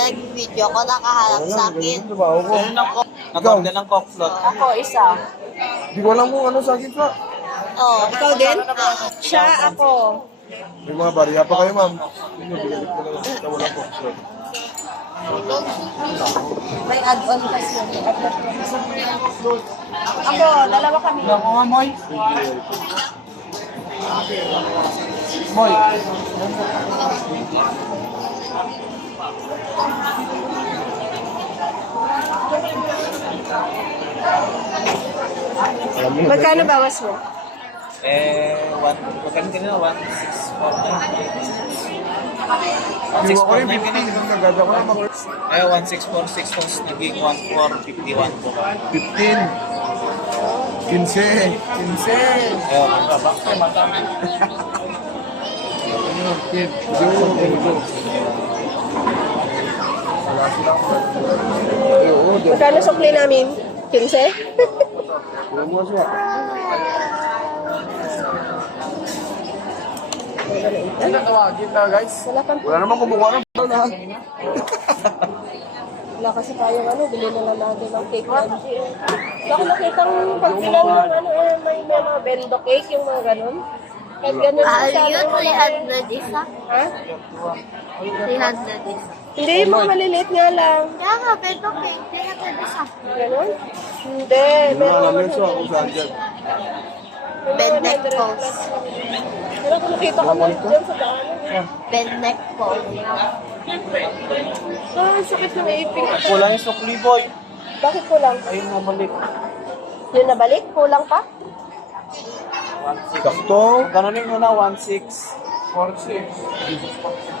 Kaya nag-video ko, nakaharap sa akin. Trabaho ko. Nag-order ng cockslot. Ako, isa. Hindi ko alam kung ano sa akin pa. Oh. Ikaw din? Siya, ako. May mga bariya pa kayo, ma'am. Wala po. May add-on kasi. Ako, dalawa kami. Ako nga, Moy. Moy. Magkano bawas mo? Magkano kanina? 1,649. Hindi ko rin 15 nang nagada ko naman. 1,646 tapos naging 1,451 po. 15. 15. 15. Babak ko, madami. Magkano sukli namin? 15? Wala mo siya. Ano? Tawagin na, guys. Wala kang... Wala naman kumukuha ng lahat. Wala kasi tayong ano, bili na lang natin ng cake lunch. Wala ko nakitang pag bilang ng ano, may mga bendo cake, yung mga ganun. Kahit ganun Mahal siya, yun, ano, 300 isa. Ha? 300 isa. Hindi, mga maliliit nga lang. Kaya nga, bento cake, 300 isa. Ganun? Hindi, Hindi mo meron alam naman yun so kung saan dyan. Bendek Falls. Pero kung nakita ko lang dyan sa daanan. Bendek Falls. Ang sakit ng ipin ko. Kulang yung sukli, boy. Bakit kulang? Ayun na balik. Yung nabalik? Kulang pa? Sakto. Ganun yung muna, 1,646.